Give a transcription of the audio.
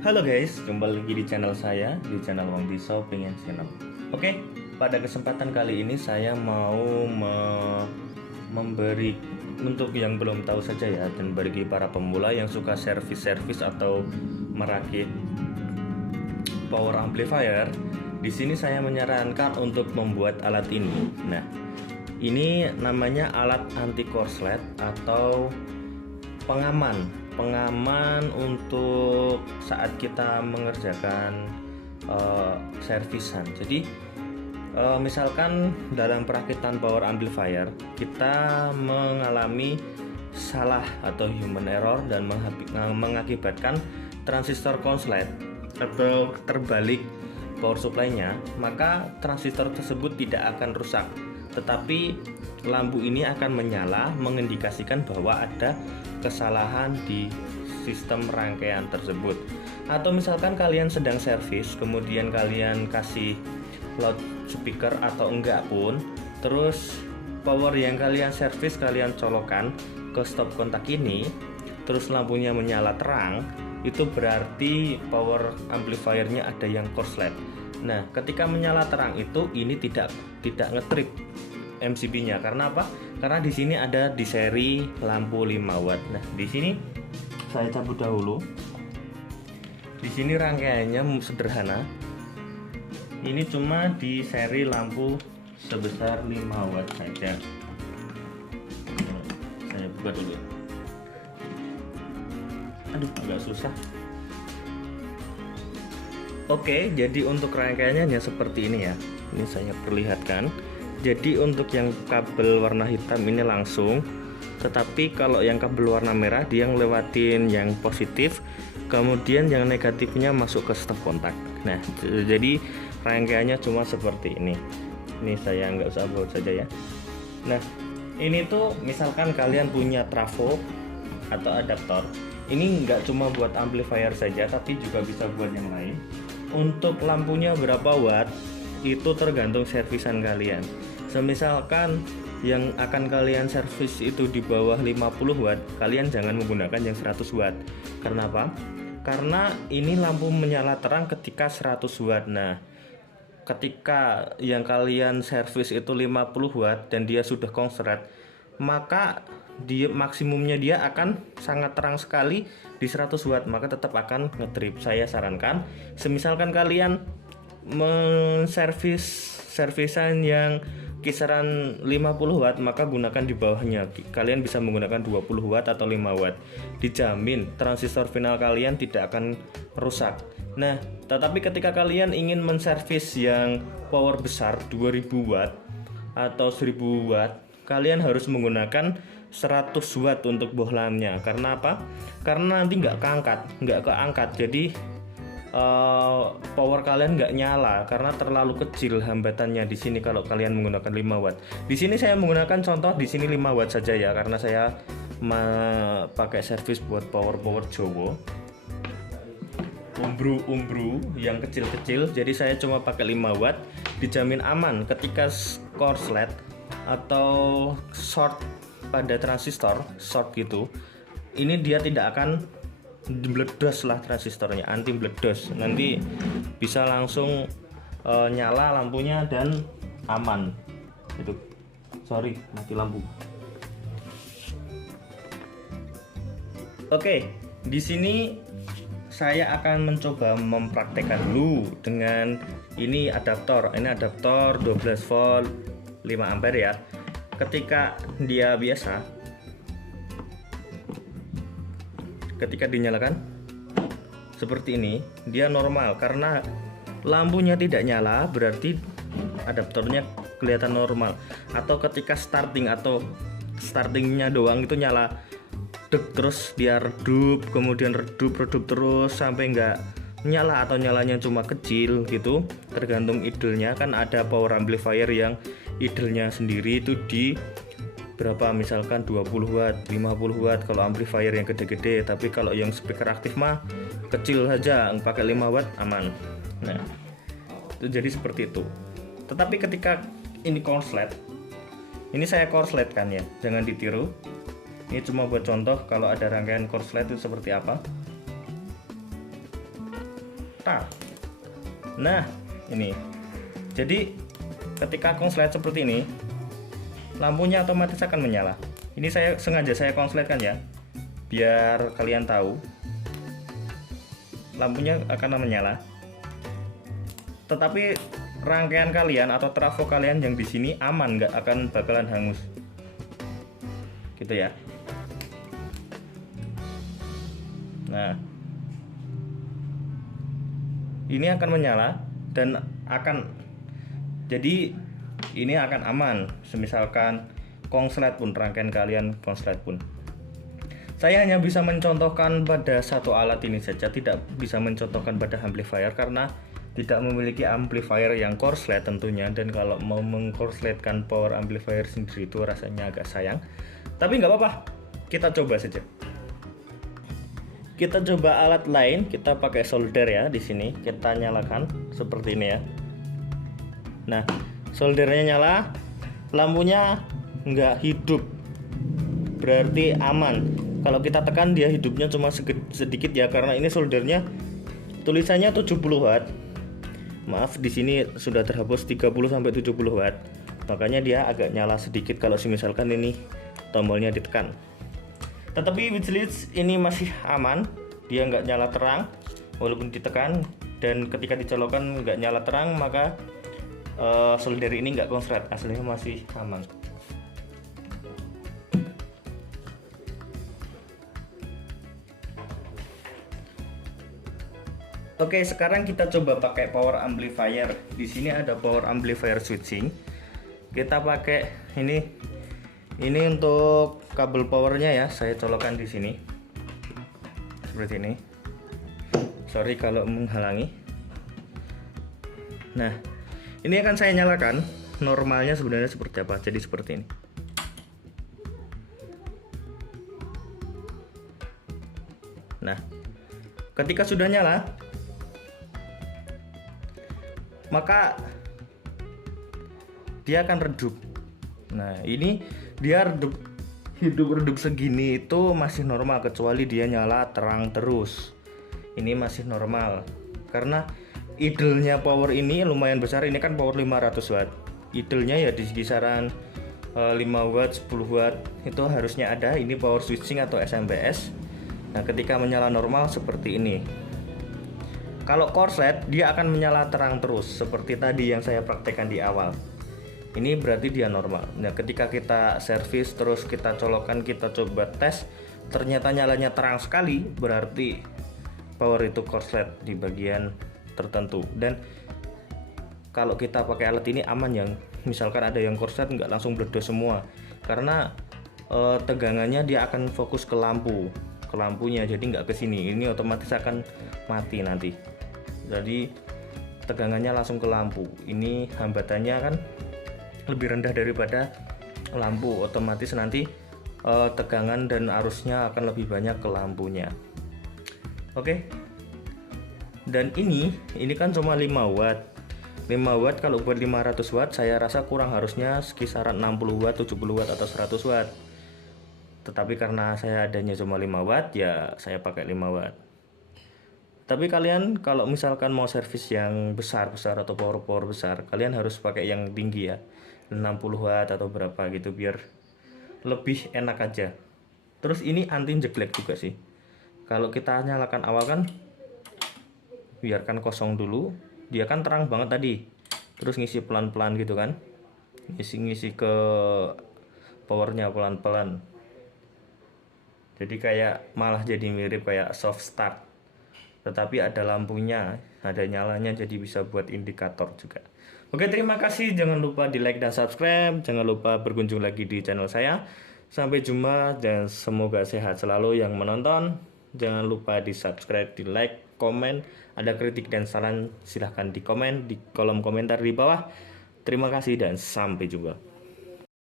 Halo guys, jumpa lagi di channel saya, di channel Wong Pisau Pengen Channel. Oke, pada kesempatan kali ini saya mau memberi untuk yang belum tahu saja ya, dan bagi para pemula yang suka servis-servis atau merakit power amplifier, di sini saya menyarankan untuk membuat alat ini. Nah, ini namanya alat anti korslet atau pengaman untuk saat kita mengerjakan servisan. Jadi misalkan dalam perakitan power amplifier kita mengalami salah atau human error dan mengakibatkan transistor konslet atau terbalik power supply-nya, maka transistor tersebut tidak akan rusak, tetapi lampu ini akan menyala mengindikasikan bahwa ada kesalahan di sistem rangkaian tersebut. Atau misalkan kalian sedang servis, kemudian kalian kasih loudspeaker atau enggak pun, terus power yang kalian servis kalian colokkan ke stop kontak ini, terus lampunya menyala terang, itu berarti power amplifiernya ada yang korslet. Nah, ketika menyala terang itu ini tidak ngetrip MCB-nya. Karena apa? Karena di sini ada di seri lampu 5 watt. Nah, di sini saya cabut dahulu. Di sini rangkaiannya sederhana. Ini cuma di seri lampu sebesar 5 watt saja. Saya buka dulu. Aduh, agak susah. Oke, jadi untuk rangkaiannya seperti ini ya. Ini saya perlihatkan. Jadi untuk yang kabel warna hitam ini langsung, tetapi kalau yang kabel warna merah dia ngelewatin yang positif, kemudian yang negatifnya masuk ke stop kontak. Nah, jadi rangkaiannya cuma seperti ini. Ini saya nggak usah baut saja ya. Nah, ini tuh misalkan kalian punya trafo atau adaptor. Ini nggak cuma buat amplifier saja, tapi juga bisa buat yang lain. Untuk lampunya berapa watt itu tergantung servisan kalian. Semisalkan yang akan kalian servis itu di bawah 50 watt, kalian jangan menggunakan yang 100 watt. Karena apa? Karena ini lampu menyala terang ketika 100 watt. Nah, ketika yang kalian servis itu 50 watt dan dia sudah konslet, maka maksimumnya dia akan sangat terang sekali di 100 watt, maka tetap akan ngetrip. Saya sarankan semisalkan kalian servisan yang kisaran 50 watt, maka gunakan di bawahnya. Kalian bisa menggunakan 20 watt atau 5 watt. Dijamin transistor final kalian tidak akan rusak. Nah, tetapi ketika kalian ingin menservis yang power besar 2000 watt atau 1000 watt, kalian harus menggunakan 100 watt untuk bohlamnya. Karena apa? Karena nanti nggak keangkat. Jadi power kalian nggak nyala karena terlalu kecil hambatannya di sini kalau kalian menggunakan 5 watt. Di sini saya menggunakan contoh di sini 5 watt saja ya, karena saya pakai servis buat power Jowo. Umbru yang kecil-kecil, jadi saya cuma pakai 5 watt. Dijamin aman ketika korslet atau short pada transistor, short gitu, ini dia tidak akan meledos lah transistornya, anti meledos, nanti bisa langsung nyala lampunya dan aman. Itu sorry, mati lampu. Oke, di sini saya akan mencoba mempraktekkan dulu dengan ini adaptor 12 volt 5 ampere ya. Ketika dia biasa, ketika dinyalakan seperti ini, dia normal karena lampunya tidak nyala, berarti adaptornya kelihatan normal. Atau ketika startingnya doang itu nyala, terus dia redup, kemudian redup terus sampai nggak nyala atau nyalanya cuma kecil gitu, tergantung idle-nya. Kan ada power amplifier yang idle-nya sendiri itu di berapa, misalkan 20 watt, 50 watt kalau amplifier yang gede-gede. Tapi kalau yang speaker aktif mah kecil saja, pakai 5 watt aman. Nah, itu jadi seperti itu. Tetapi ketika ini korslet, ini saya korslet kan ya, jangan ditiru. Ini cuma buat contoh kalau ada rangkaian korslet itu seperti apa. Nah, ini. Jadi ketika konslet seperti ini, lampunya otomatis akan menyala. Ini sengaja saya konsletkan ya, biar kalian tahu lampunya akan menyala. Tetapi rangkaian kalian atau trafo kalian yang di sini aman, nggak akan bakalan hangus. Gitu ya. Nah, ini akan menyala dan jadi ini akan aman. Semisalkan konslet pun, rangkaian kalian konslet pun. Saya hanya bisa mencontohkan pada satu alat ini saja, tidak bisa mencontohkan pada amplifier karena tidak memiliki amplifier yang korslet tentunya, dan kalau mau mengkorsletkan power amplifier sendiri itu rasanya agak sayang. Tapi nggak apa-apa, kita coba saja. Kita coba alat lain, kita pakai solder ya. Di sini kita nyalakan seperti ini ya. Nah, soldernya nyala, lampunya nggak hidup, berarti aman. Kalau kita tekan dia hidupnya cuma sedikit ya, karena ini soldernya tulisannya 70 watt. Maaf, di sini sudah terhapus 30-70 watt. Makanya dia agak nyala sedikit kalau misalkan ini tombolnya ditekan. Tetapi Wijlitz ini masih aman, dia nggak nyala terang walaupun ditekan, dan ketika dicolokkan nggak nyala terang, maka solder ini nggak konslet, aslinya masih aman. Oke, sekarang kita coba pakai power amplifier. Di sini ada power amplifier switching. Kita pakai ini untuk kabel powernya ya, saya colokkan di sini seperti ini. Sorry kalau menghalangi. Nah, ini akan saya nyalakan. Normalnya sebenarnya seperti apa? Jadi seperti ini. Nah, ketika sudah nyala, maka dia akan redup. Nah, ini dia redup segini itu masih normal, kecuali dia nyala terang terus. Ini masih normal karena idle-nya power ini lumayan besar. Ini kan power 500 watt. Idle-nya ya di kisaran 5 watt, 10 watt itu harusnya ada. Ini power switching atau SMPS. Nah, ketika menyala normal seperti ini. Kalau korslet dia akan menyala terang terus seperti tadi yang saya praktekkan di awal. Ini berarti dia normal. Nah, ketika kita servis terus kita colokkan, kita coba tes, ternyata nyalanya terang sekali, berarti power itu korslet di bagian tertentu. Dan kalau kita pakai alat ini aman, yang misalkan ada yang korslet nggak langsung meledos semua, karena tegangannya dia akan fokus ke lampunya, jadi nggak ke sini. Ini otomatis akan mati nanti. Jadi tegangannya langsung ke lampu. Ini hambatannya kan lebih rendah daripada lampu, otomatis nanti tegangan dan arusnya akan lebih banyak ke lampunya. Oke. Dan ini kan cuma 5 watt. 5 watt kalau buat 500 watt saya rasa kurang, harusnya sekisaran 60 watt, 70 watt atau 100 watt. Tetapi karena saya adanya cuma 5 watt ya saya pakai 5 watt. Tapi kalian kalau misalkan mau servis yang besar atau power besar, kalian harus pakai yang tinggi ya, 60 watt atau berapa gitu, biar lebih enak aja. Terus ini anti jeglek juga sih. Kalau kita nyalakan awal kan, biarkan kosong dulu, dia kan terang banget tadi. Terus ngisi pelan-pelan gitu kan, ngisi ke powernya pelan-pelan. Jadi kayak malah jadi mirip kayak soft start. Tetapi ada lampunya, ada nyalanya, jadi bisa buat indikator juga. Oke, terima kasih. Jangan lupa di like dan subscribe. Jangan lupa berkunjung lagi di channel saya. Sampai jumpa dan semoga sehat selalu yang menonton. Jangan lupa di subscribe, di like, komen. Ada kritik dan saran silahkan di komen di kolom komentar di bawah. Terima kasih dan sampai jumpa.